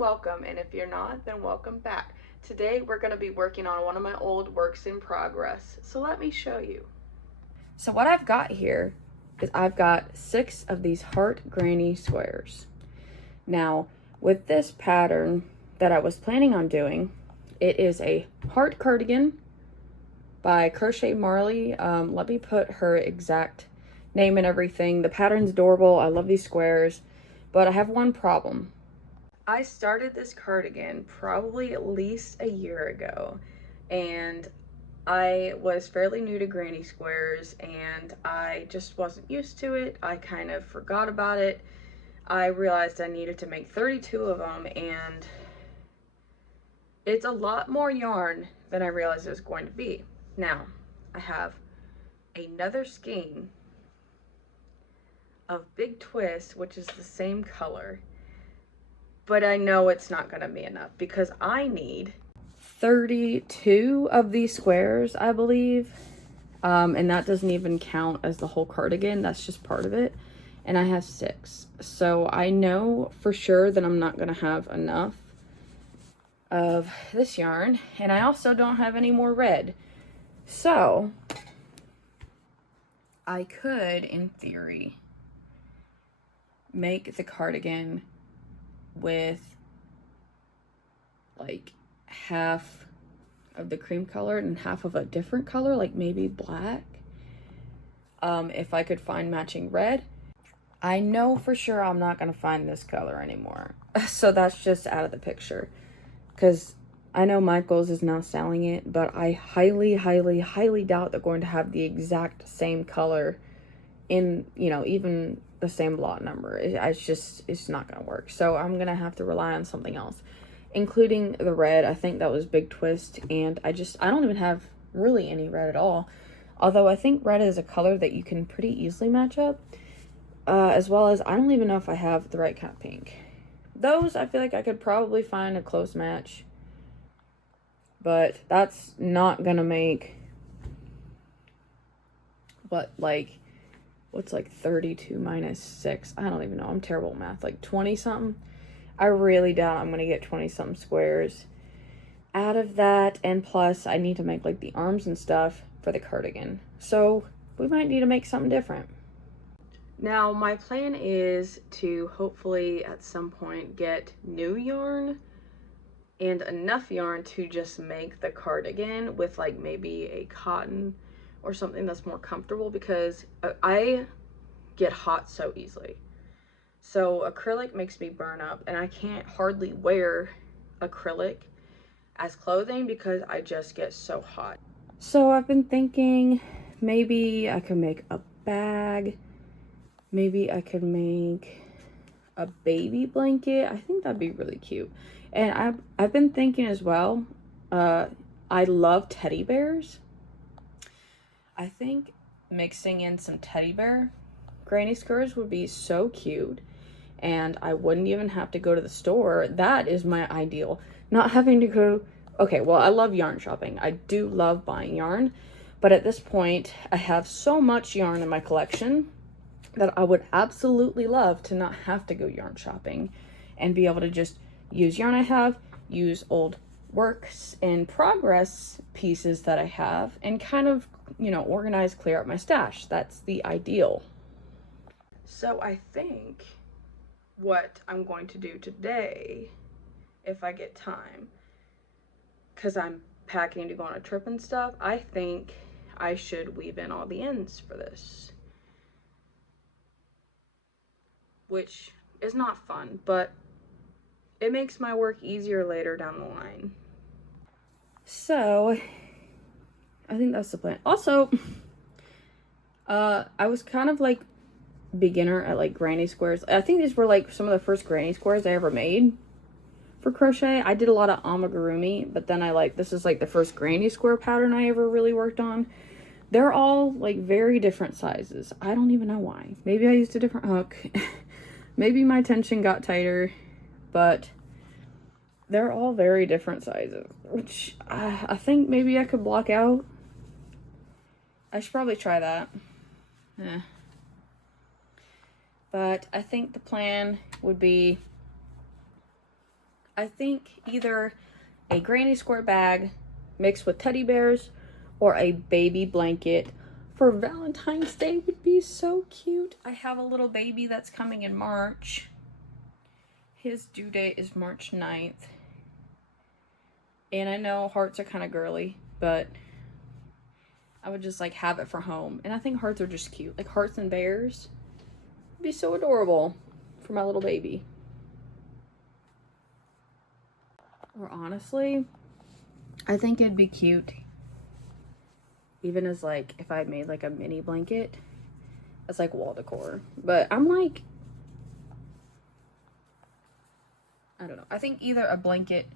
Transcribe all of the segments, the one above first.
welcome, and if you're not, then welcome back. Today we're going to be working on one of my old works in progress, so let me show you. So what I've got here is I've got 6 of these heart granny squares. Now, with this pattern that I was planning on doing, it is a heart cardigan by Crochet Marley. Let me put her exact name and everything. The pattern's adorable. I love these squares, but I have one problem. I started this cardigan probably at least a year ago, and I was fairly new to granny squares and I just wasn't used to it. I kind of forgot about it. I realized I needed to make 32 of them, and it's a lot more yarn than I realized it was going to be. Now, I have another skein of Big Twist, which is the same color, but I know it's not going to be enough because I need 32 of these squares, I believe. And that doesn't even count as the whole cardigan. That's just part of it. And I have 6. So I know for sure that I'm not going to have enough of this yarn. And I also don't have any more red. So I could, in theory, make the cardigan with like half of the cream color and half of a different color, like maybe black. If I could find matching red. I know for sure I'm not going to find this color anymore. So that's just out of the picture. Because I know Michaels is now selling it, but I highly, highly, highly doubt they're going to have the exact same color in, you know, even the same lot number. It's not going to work. So I'm going to have to rely on something else, including the red. I think that was Big Twist, and I don't even have really any red at all. Although I think red is a color that you can pretty easily match up. As well as, I don't even know if I have the right kind of pink. Those, I feel like I could probably find a close match. But that's not gonna make, what's like 32 minus 6? I don't even know. I'm terrible at math. Like 20 something? I really doubt I'm gonna get 20 something squares out of that. And plus, I need to make like the arms and stuff for the cardigan. So we might need to make something different. Now, my plan is to hopefully at some point get new yarn and enough yarn to just make the cardigan with like maybe a cotton or something that's more comfortable, because I get hot so easily. So acrylic makes me burn up, and I can't hardly wear acrylic as clothing because I just get so hot. So I've been thinking maybe I could make a bag. Maybe I could make a baby blanket. I think that'd be really cute. And I've been thinking as well, I love teddy bears. I think mixing in some teddy bear granny squares would be so cute. And I wouldn't even have to go to the store. That is my ideal. Not having to go. Okay, well, I love yarn shopping. I do love buying yarn. But at this point, I have so much yarn in my collection that I would absolutely love to not have to go yarn shopping and be able to just use yarn I have, use old works in progress pieces that I have, and kind of, you know, organize, clear up my stash. That's the ideal. So I think what I'm going to do today, if I get time, because I'm packing to go on a trip and stuff, I think I should weave in all the ends for this. Which is not fun, but it makes my work easier later down the line. So, I think that's the plan. Also, I was kind of like beginner at like granny squares. I think these were like some of the first granny squares I ever made for crochet. I did a lot of amigurumi, but then this is like the first granny square pattern I ever really worked on. They're all like very different sizes. I don't even know why. Maybe I used a different hook. Maybe my tension got tighter, but they're all very different sizes, which I think maybe I could block out. I should probably try that. But I think the plan would be, I think either a granny square bag mixed with teddy bears or a baby blanket for Valentine's Day would be so cute. I have a little baby that's coming in March. His due date is March 9th. And I know hearts are kind of girly, but I would just like have it for home. And I think hearts are just cute. Like hearts and bears would be so adorable for my little baby. Or honestly, I think it'd be cute even as like if I made like a mini blanket as like wall decor. But I'm like, I don't know. I think either a blanket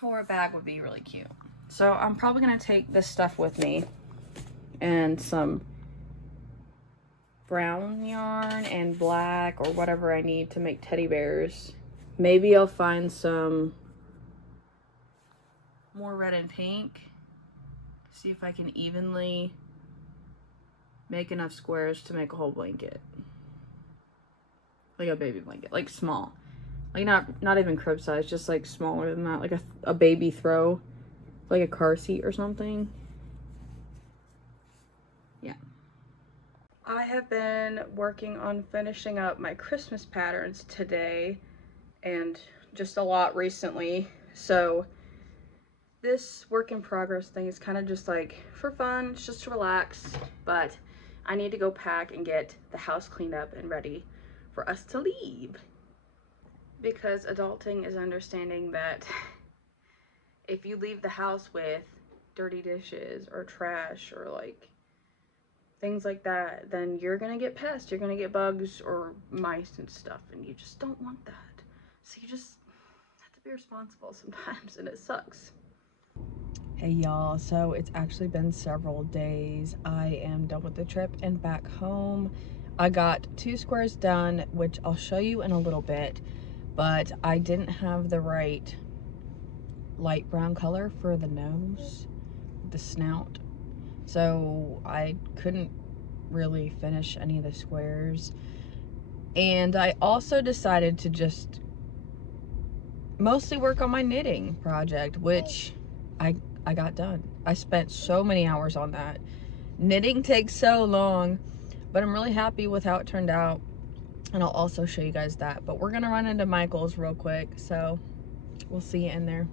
or a bag would be really cute. So I'm probably gonna take this stuff with me and some brown yarn and black or whatever I need to make teddy bears. Maybe I'll find some more red and pink. See if I can evenly make enough squares to make a whole blanket. Like a baby blanket, like small. Like not even crib size, just like smaller than that, like a baby throw, like a car seat or something. Yeah. I have been working on finishing up my Christmas patterns today and just a lot recently. So this work in progress thing is kind of just like for fun, it's just to relax, but I need to go pack and get the house cleaned up and ready for us to leave. Because adulting is understanding that if you leave the house with dirty dishes or trash or like things like that, then you're gonna get pests, you're gonna get bugs or mice and stuff, and you just don't want that. So you just have to be responsible sometimes, and it sucks. Hey y'all, so it's actually been several days. I am done with the trip and back home. I got 2 squares done, which I'll show you in a little bit, but I didn't have the right light brown color for the nose, the snout, so I couldn't really finish any of the squares. And I also decided to just mostly work on my knitting project, which I got done. I spent so many hours on that. Knitting takes so long, but I'm really happy with how it turned out, and I'll also show you guys that. But we're gonna run into Michael's real quick, so we'll see you in there.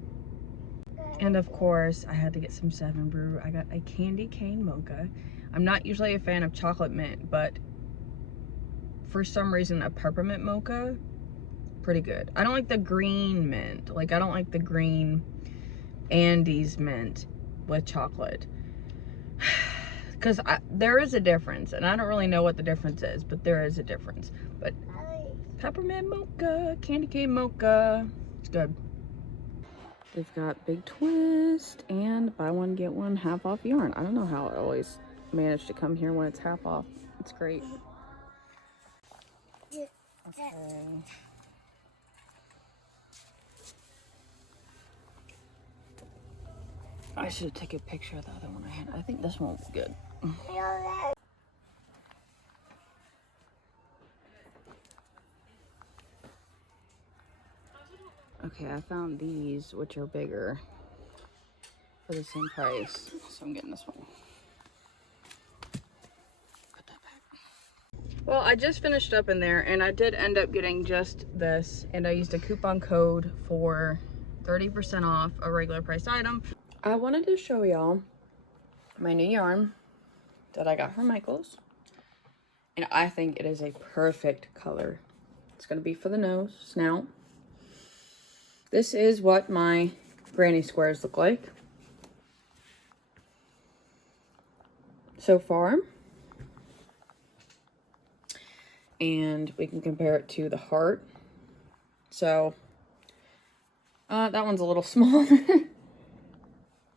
And of course, I had to get some 7 Brew. I got a candy cane mocha. I'm not usually a fan of chocolate mint, but for some reason a peppermint mocha, pretty good. I don't like the green mint. Like I don't like the green Andes mint with chocolate. Because there is a difference, and I don't really know what the difference is, but there is a difference. But peppermint mocha, candy cane mocha, it's good. They've got Big Twist and buy one get one half off yarn. I don't know how I always manage to come here when it's half off. It's great. Okay. I should have taken a picture of the other one I had. I think this one will be good. Okay, I found these, which are bigger, for the same price. So I'm getting this one. Put that back. Well, I just finished up in there, and I did end up getting just this, and I used a coupon code for 30% off a regular priced item. I wanted to show y'all my new yarn that I got from Michael's, and I think it is a perfect color. It's gonna be for the nose, snout. This is what my granny squares look like so far. And we can compare it to the heart. So, that one's a little small.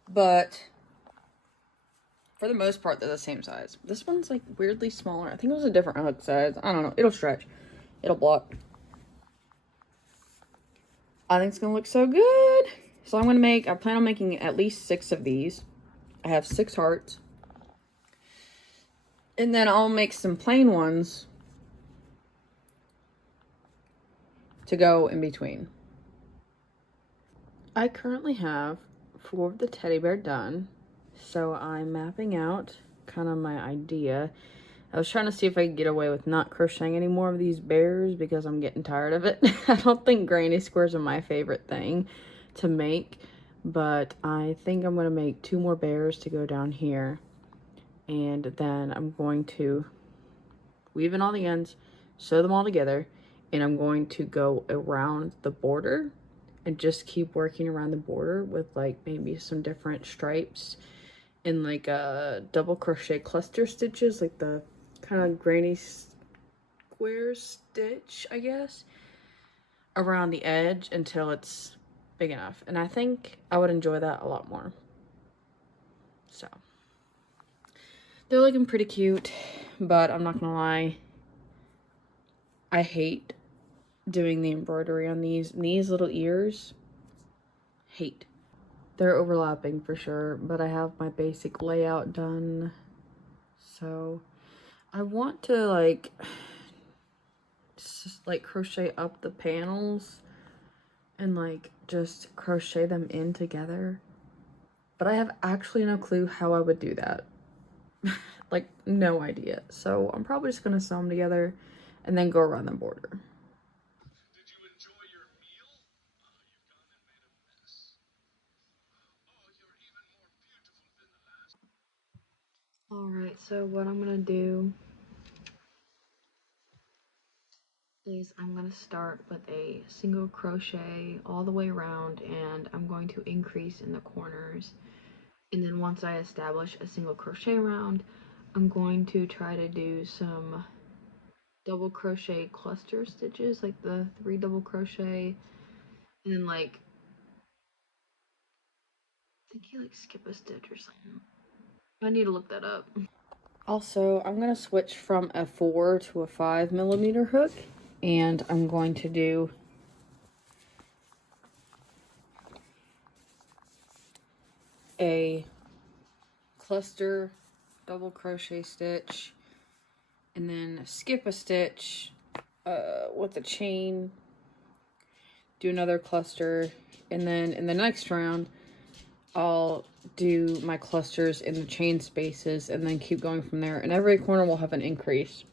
But, for the most part, they're the same size. This one's like weirdly smaller. I think it was a different hook size. I don't know. It'll stretch. It'll block. I think it's gonna look so good. So I'm gonna make, I plan on making at least 6 of these. I have 6 hearts. And then I'll make some plain ones to go in between. I currently have 4 of the teddy bear done, so I'm mapping out kind of my idea. I was trying to see if I could get away with not crocheting any more of these bears because I'm getting tired of it. I don't think granny squares are my favorite thing to make, but I think I'm going to make 2 more bears to go down here, and then I'm going to weave in all the ends, sew them all together, and I'm going to go around the border and just keep working around the border with like maybe some different stripes and like double crochet cluster stitches, like the kind of granny square stitch, I guess, around the edge until it's big enough. And I think I would enjoy that a lot more. So they're looking pretty cute, but I'm not gonna lie, I hate doing the embroidery on these little ears. Hate. They're overlapping for sure, but I have my basic layout done. So I want to like just like crochet up the panels and like just crochet them in together. But I have actually no clue how I would do that. Like no idea. So I'm probably just gonna sew them together and then go around the border. Alright, so what I'm gonna do is I'm gonna start with a single crochet all the way around, and I'm going to increase in the corners. And then once I establish a single crochet round, I'm going to try to do some double crochet cluster stitches, like the 3 double crochet, and then like I think you like skip a stitch or something. I need to look that up. Also, I'm gonna switch from a 4 to a 5mm hook, and I'm going to do a cluster double crochet stitch and then skip a stitch with a chain, do another cluster, and then in the next round I'll do my clusters in the chain spaces and then keep going from there, and every corner will have an increase.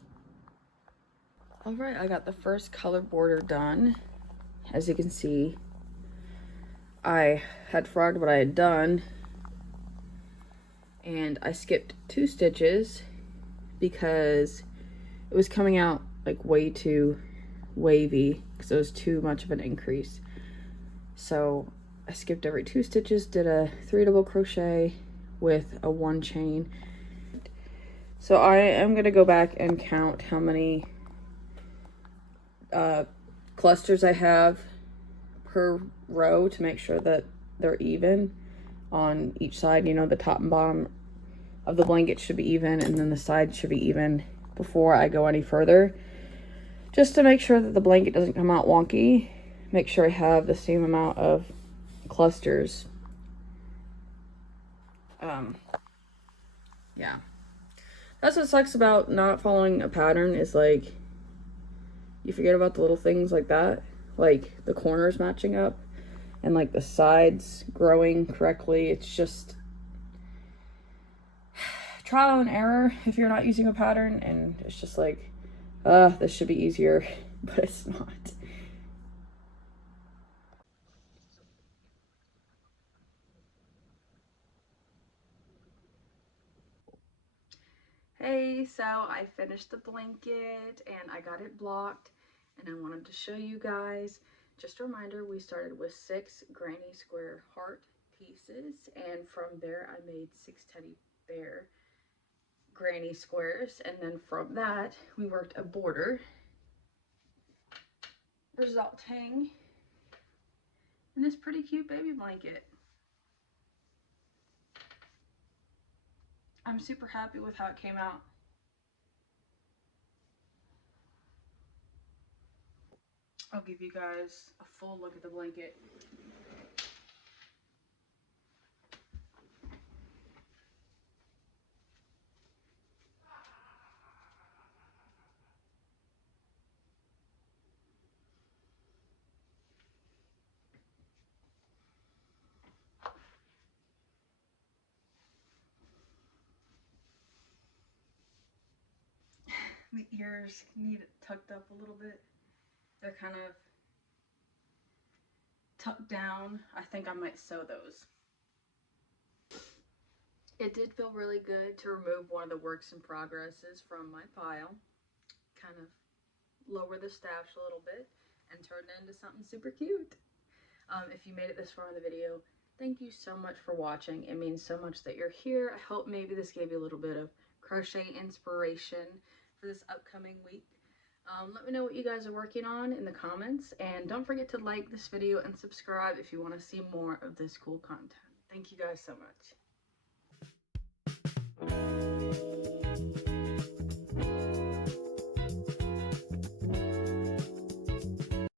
Alright, I got the first color border done. As you can see, I had forgotten what I had done, and I skipped 2 stitches because it was coming out like way too wavy because it was too much of an increase. So I skipped every 2 stitches, did a 3 double crochet with a 1 chain. So I am going to go back and count how many clusters I have per row to make sure that they're even on each side. You know, the top and bottom of the blanket should be even, and then the sides should be even before I go any further. Just to make sure that the blanket doesn't come out wonky, make sure I have the same amount of clusters. Yeah. That's what sucks about not following a pattern, is like you forget about the little things like that, like the corners matching up and like the sides growing correctly. It's just trial and error if you're not using a pattern, and it's just like, this should be easier, but it's not. Hey, so I finished the blanket and I got it blocked, and I wanted to show you guys. Just a reminder, we started with 6 granny square heart pieces, and from there I made 6 teddy bear granny squares, and then from that we worked a border, resulting in this pretty cute baby blanket. I'm super happy with how it came out. I'll give you guys a full look at the blanket. The ears need it tucked up a little bit. They're kind of tucked down. I think I might sew those. It did feel really good to remove one of the works in progresses from my pile. Kind of lower the stash a little bit and turn it into something super cute. If you made it this far in the video, thank you so much for watching. It means so much that you're here. I hope maybe this gave you a little bit of crochet inspiration for this upcoming week. Let me know what you guys are working on in the comments, and don't forget to like this video and subscribe if you want to see more of this cool content. Thank you guys so much.